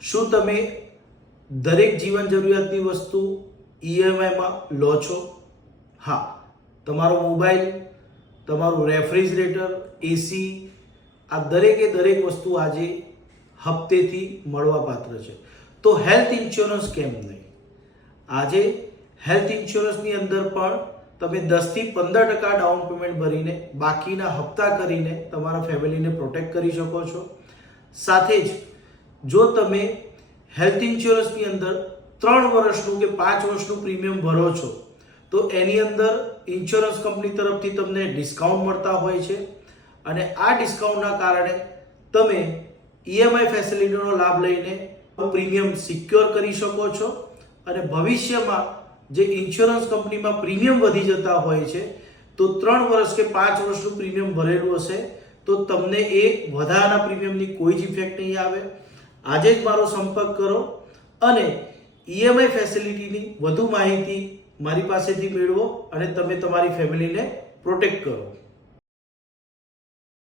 શું તમે દરેક જીવન જરૂરિયાતની વસ્તુ ઈએમઆઈમાં લો છો? હા, તમારો મોબાઈલ, તમારું રેફ્રિજરેટર, એસી, આ દરેકે દરેક વસ્તુ આજે હપ્તેથી મળવાપાત્ર છે. તો હેલ્થ ઇન્સ્યોરન્સ કેમ નહીં? આજે હેલ્થ ઇન્સ્યોરન્સની અંદર પણ તમે 10થી 15% ડાઉન પેમેન્ટ ભરીને બાકીના હપ્તા કરીને તમારા ફેમિલીને પ્રોટેક્ટ કરી શકો છો. સાથે જ જો તમે હેલ્થ ઇન્સ્યોરન્સની અંદર 3 વર્ષનું કે 5 વર્ષનું પ્રીમિયમ ભરો છો તો એની અંદર ઇન્સ્યોરન્સ કંપની તરફથી તમને ડિસ્કાઉન્ટ મળતા હોય છે અને આ ડિસ્કાઉન્ટના કારણે તમે ઈએમઆઈ ફેસિલિટીનો લાભ લઈને પ્રીમિયમ સિક્યોર કરી શકો છો અને ભવિષ્યમાં જે ઇન્સ્યોરન્સ કંપનીમાં પ્રીમિયમ વધી જતા હોય છે તો 3 વર્ષ કે 5 વર્ષનું પ્રીમિયમ ભરેલું હશે તો તમને એ વધારાના પ્રીમિયમની કોઈ જ ઇફેક્ટ નહીં આવે. આજે જ મારો સંપર્ક કરો અને ઈએમઆઈ ફેસિલિટીની વધુ માહિતી મારી પાસેથી મેળવો અને તમે તમારી ફેમિલીને પ્રોટેક્ટ કરો.